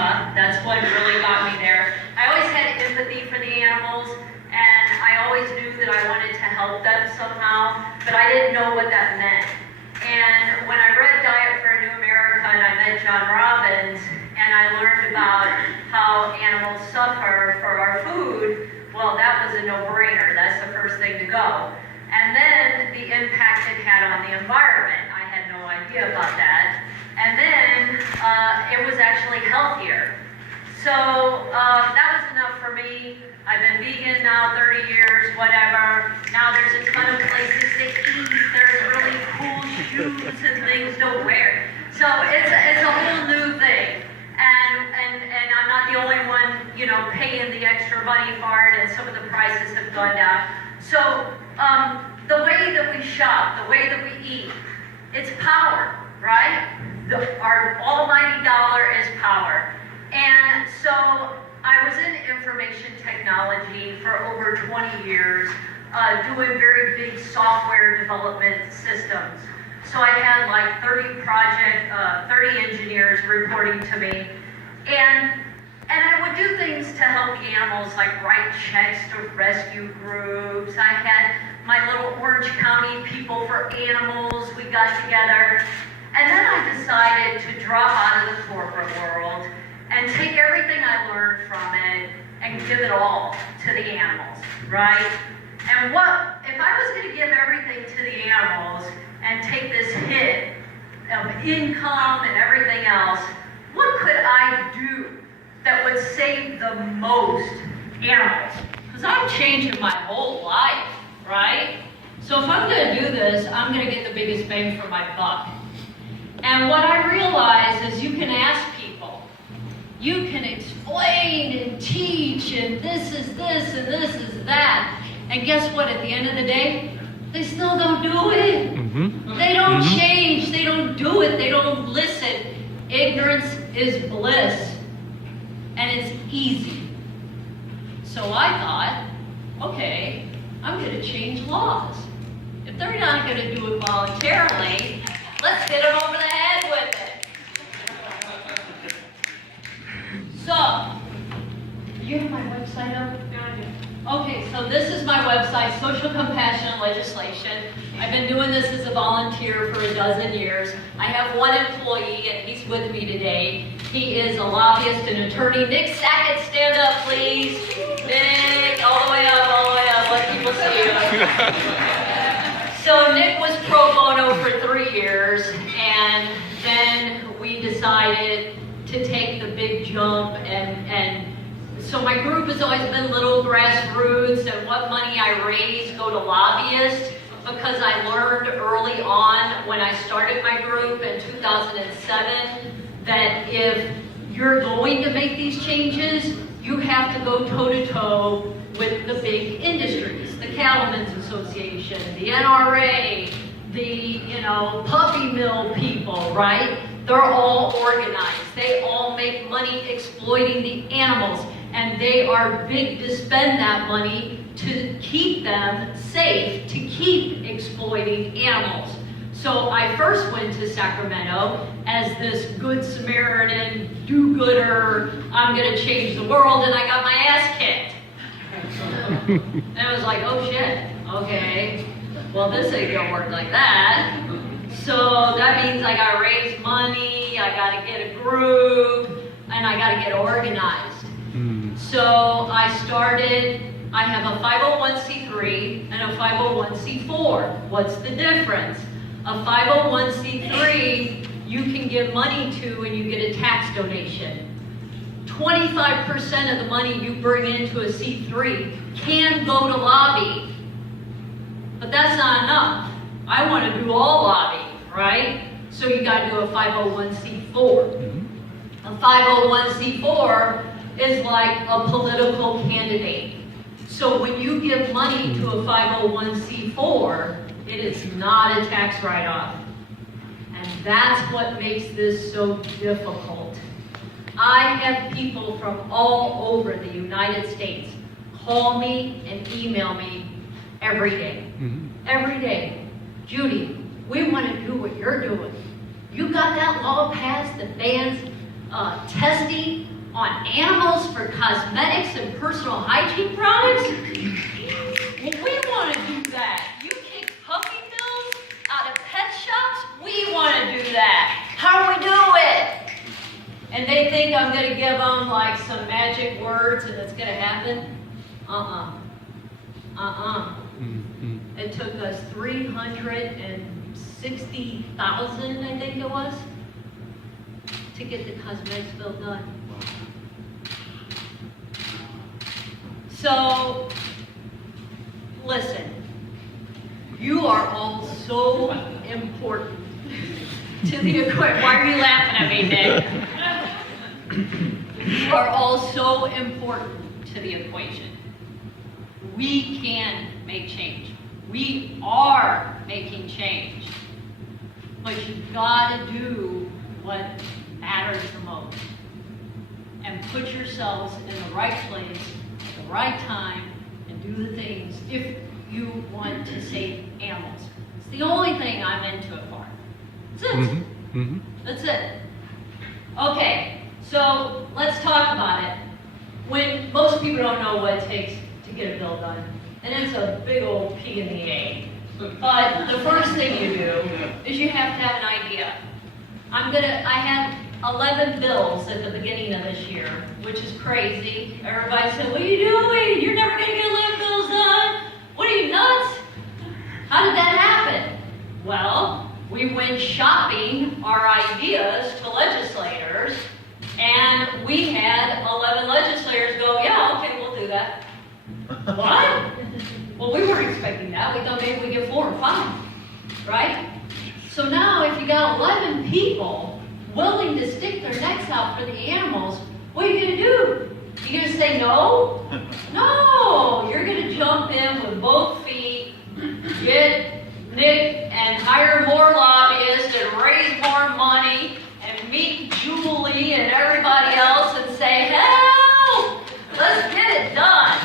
America. That's what really got me there. I always had empathy for the animals, and I always knew that I wanted to help them somehow, but I didn't know what that meant. And when I read Diet for a New America and I met John Robbins, and I learned about how animals suffer for our food, well, that was a no-brainer. That's the first thing to go. And then the impact it had on the environment. I had no idea about that. And then it was actually healthier. So that was enough for me. I've been vegan now 30 years, whatever. Now there's a ton of places to eat. There's really cool shoes and things to wear. So it's a whole new thing. And I'm not the only one, you know, paying the extra money for it, and some of the prices have gone down. So the way that we shop, the way that we eat, it's power, right? Our almighty dollar is power. And so I was in information technology for over 20 years, doing very big software development systems. So I had like 30 engineers reporting to me. And I would do things to help the animals, like write checks to rescue groups. I had my little Orange County people for animals. We got together. And then I decided to drop out of the corporate world and take everything I learned from it and give it all to the animals, right? And what, if I was going to give everything to the animals and take this hit of income and everything else, what could I do that would save the most animals? Because I'm changing my whole life, right? So if I'm going to do this, I'm going to get the biggest bang for my buck. And what I realize is you can ask people. You can explain and teach, and this is this, and this is that. And guess what? At the end of the day, they still don't do it. Mm-hmm. They don't change. They don't do it. They don't listen. Ignorance is bliss. And it's easy. So I thought, okay, I'm going to change laws. If they're not going to do it voluntarily, let's hit them over the head with it. So, you have my website up? Okay, so this is my website, Social Compassion Legislation. I've been doing this as a volunteer for 12 years. I have one employee, and he's with me today. He is a lobbyist and attorney. Nick Sackett, stand up, please. Nick, all the way up, let people see you. So Nick was pro bono for 3 years, and then we decided to take the big jump, and so my group has always been little grassroots, and what money I raise go to lobbyists, because I learned early on when I started my group in 2007 that if you're going to make these changes, you have to go toe-to-toe with the big industries, the Cattlemen's Association, the NRA, the, puppy mill people, right? They're all organized. They all make money exploiting the animals, and they are big to spend that money to keep them safe, to keep exploiting animals. So I first went to Sacramento as this good Samaritan, do-gooder, I'm gonna change the world, and I got my ass kicked. And I was like, oh shit, okay, well this ain't gonna work like that. So that means I gotta raise money, I gotta get a group, and I gotta get organized. So I have a 501c3 and a 501c4. What's the difference? A 501c3 you can give money to and you get a tax donation. 25% of the money you bring into a C3 can go to lobby. But that's not enough. I want to do all lobby, right? So you got to do a 501c4. A 501c4 is like a political candidate. So when you give money to a 501c4, it is not a tax write-off. And that's what makes this so difficult. I have people from all over the United States call me and email me every day. Every day. Judy, we want to do what you're doing. You got that law passed that bans testing on animals for cosmetics and personal hygiene products? Well, we want to do that. You kick puppy mills out of pet shops? We want to do that. How do we do it? And they think I'm going to give them like some magic words and it's going to happen? It took us 360,000, I think it was, to get the cosmetics bill done. So, listen, you are all so important to the equation. Why are you laughing at me, Nick? You are all so important to the equation. We can make change. We are making change. But you've got to do what matters the most. And put yourselves in the right place at the right time and do the things if you want to save animals. It's the only thing I'm into it for. That's it. That's it. Okay, so let's talk about it. When most people don't know what it takes to get a bill done, and it's a big old P in the A. But the first thing you do is you have to have an idea. I had 11 bills at the beginning of this year, which is crazy. Everybody said, what are you doing? You're never going to get 11 bills done. What are you, nuts? How did that happen? Well, we went shopping our ideas to legislators, and we had 11 legislators go, yeah, okay, we'll do that. What? Well, we weren't expecting that. We thought maybe we'd get 4 or 5, right? So now if you got 11 people willing to stick their necks out for the animals, what are you going to do? You going to say no? No! You're going to jump in with both feet, get Nick and hire more lobbyists and raise more money and meet Julie and everybody else and say, help! Let's get it done.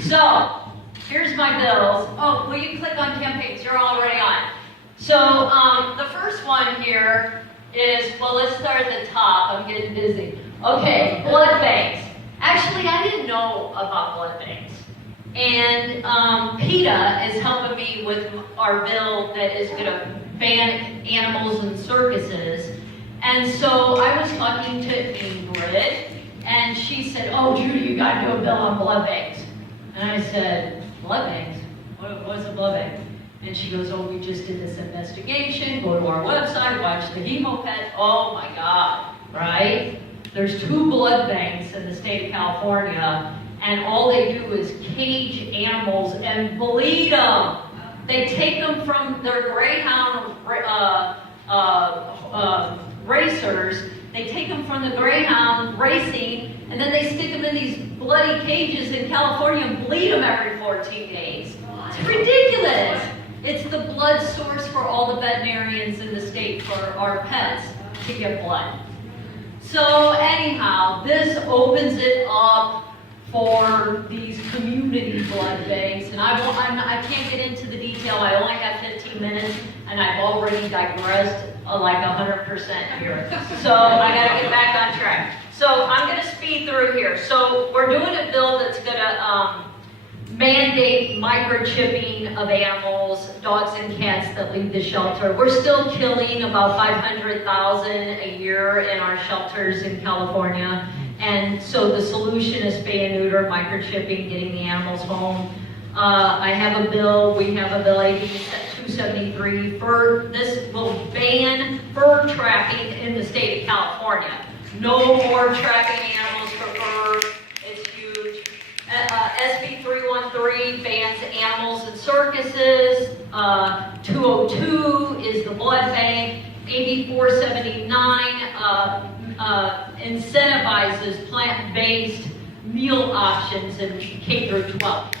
So, here's my bills. Oh, will you click on campaigns? You're already on. So, the first one here is, well, let's start at the top. I'm getting busy. Okay, blood banks. Actually, I didn't know about blood banks. And PETA is helping me with our bill that is going to ban animals in circuses. And so I was talking to Ingrid, and she said, oh, Judy, you got to do a bill on blood banks. And I said, blood banks? What's a blood bank? And she goes, oh, we just did this investigation. Go to our website, watch the HemoPet. Oh, my God, right? There's 2 blood banks in the state of California, and all they do is cage animals and bleed them. They take them from their greyhound racers. They take them from the greyhound racing, and then they stick them in these bloody cages in California and bleed them every 14 days. It's ridiculous. It's the blood source for all the veterinarians in the state for our pets to get blood. So anyhow, this opens it up for these community blood banks, and I can't get into the detail. I only have 15 minutes, and I've already digressed like 100% here. So I got to get back on track. So I'm going to speed through here. So we're doing a bill that's going to mandate microchipping of animals, dogs and cats that leave the shelter. We're still killing about 500,000 a year in our shelters in California. And so the solution is spay and neuter, microchipping, getting the animals home. I have a bill, we have a bill, AB 273, this will ban fur trapping in the state of California. No more trapping animals for fur, it's huge. SB 313 bans animals in circuses. 202 is the blood bank. AB 479 incentivizes plant-based meal options in K through 12.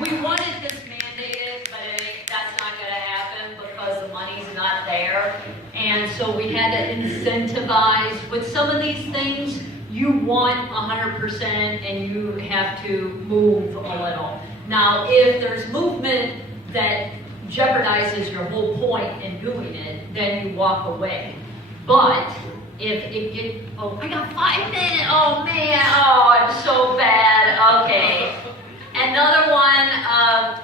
We wanted this mandated, but that's not going to happen because the money's not there. And so we had to incentivize. With some of these things, you want 100% and you have to move a little. Now, if there's movement that jeopardizes your whole point in doing it, then you walk away. But if it get, oh, I got 5 minutes, oh man, oh, I'm so bad, okay. Another one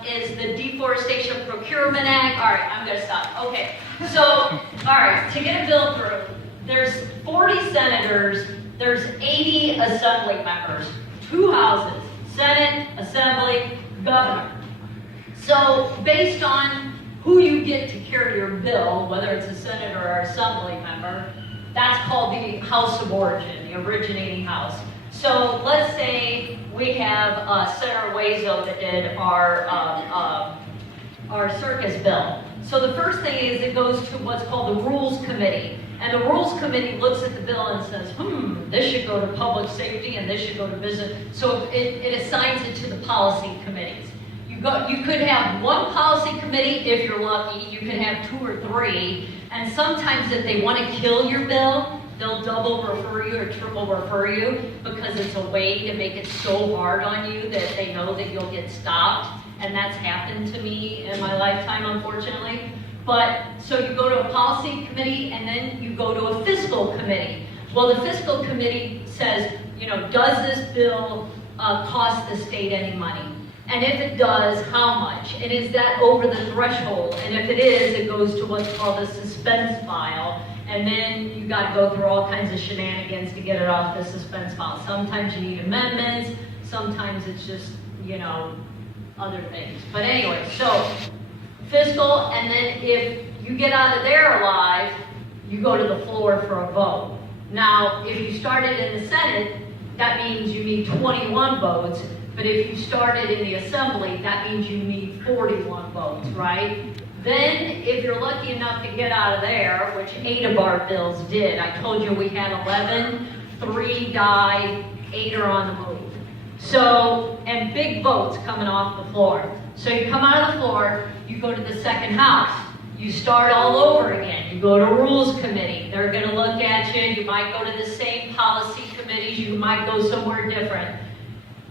is the Deforestation Procurement Act. All right, I'm gonna stop, okay. So, all right, to get a bill through, there's 40 senators, there's 80 assembly members, 2 houses, Senate, Assembly, Governor. So, based on who you get to carry your bill, whether it's a senator or assembly member, that's called the House of Origin, the originating house. So let's say we have Senator Wazo that did our circus bill. So the first thing is it goes to what's called the Rules Committee. And the Rules Committee looks at the bill and says, this should go to public safety and this should go to business. So it assigns it to the policy committees. You could have one policy committee if you're lucky. You could have 2 or 3. And sometimes if they want to kill your bill, they'll double refer you or triple refer you because it's a way to make it so hard on you that they know that you'll get stopped. And that's happened to me in my lifetime, unfortunately. But so you go to a policy committee and then you go to a fiscal committee. Well, the fiscal committee says, does this bill cost the state any money? And if it does, how much? And is that over the threshold? And if it is, it goes to what's called a suspense file. And then you got to go through all kinds of shenanigans to get it off the suspense file. Sometimes you need amendments. Sometimes it's just, other things. But anyway, so fiscal, and then if you get out of there alive, you go to the floor for a vote. Now, if you started in the Senate, that means you need 21 votes. But if you started in the Assembly, that means you need 41 votes, right? Then, if you're lucky enough to get out of there, which 8 of our bills did, I told you we had 11, 3 died, 8 are on the move. So, and big votes coming off the floor. So you come out of the floor, you go to the second house. You start all over again. You go to Rules Committee. They're going to look at you. You might go to the same policy committees. You might go somewhere different.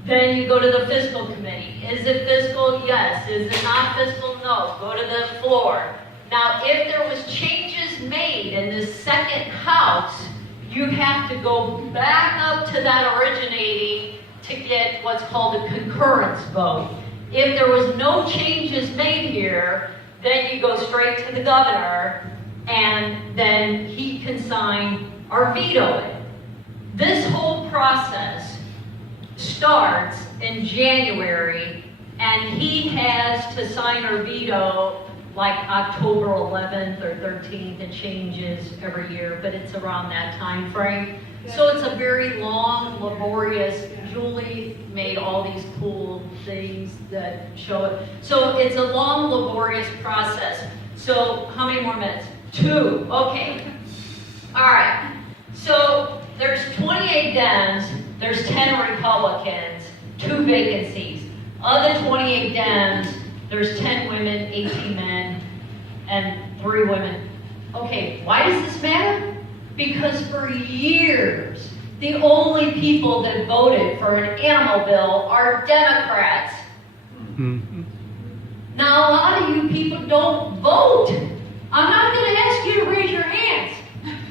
Then you go to the Fiscal Committee. Is it fiscal? Yes. Is it not fiscal? No. Go to the floor. Now, if there was changes made in the second house, you have to go back up to that originating to get what's called a concurrence vote. If there was no changes made here, then you go straight to the governor, and then he can sign or veto it. This whole process starts in January, and he has to sign or veto like October 11th or 13th. It changes every year, but it's around that time frame. So it's a very long, laborious. Julie made all these cool things that show it. So it's a long, laborious process. So how many more minutes? 2. Okay. All right. So there's 28 Dems. There's 10 Republicans. 2 vacancies. Of the 28 Dems, there's 10 women, 18 men, and 3 women. Okay, why does this matter? Because for years, the only people that voted for an animal bill are Democrats. Mm-hmm. Now, a lot of you people don't vote. I'm not going to ask you to raise your hands,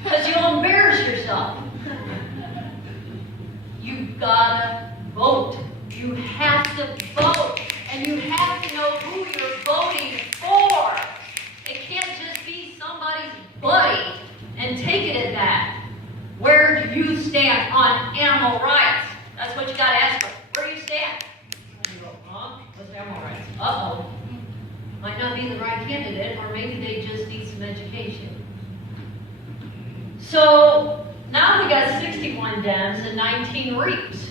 because you'll embarrass yourself. You've got to vote. You have to vote. And you have to know who you're voting for. It can't just be somebody's buddy and take it at that. Where do you stand on animal rights? That's what you got to ask for. Where do you stand? And you go, what's animal rights? Uh-oh. Might not be the right candidate, or maybe they just need some education. So now we got 61 Dems and 19 Reaps.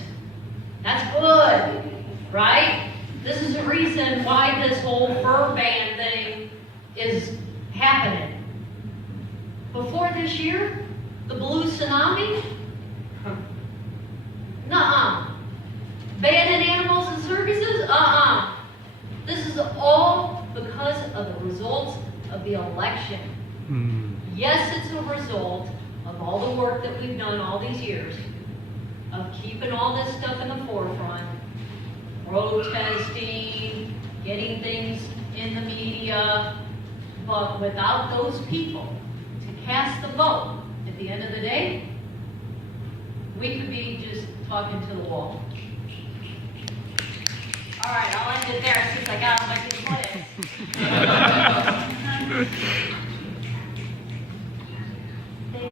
That's good, right? This is the reason why this whole fur ban thing is happening. Before this year, the blue tsunami? Nuh-uh. Banning animals in circuses? Uh-uh. This is all because of the results of the election. Yes, it's a result of all the work that we've done all these years of keeping all this stuff in the forefront, protesting, getting things in the media, but without those people to cast the vote, the At the end of the day, we could be just talking to the wall. All right, I'll end it there since I got all my good points.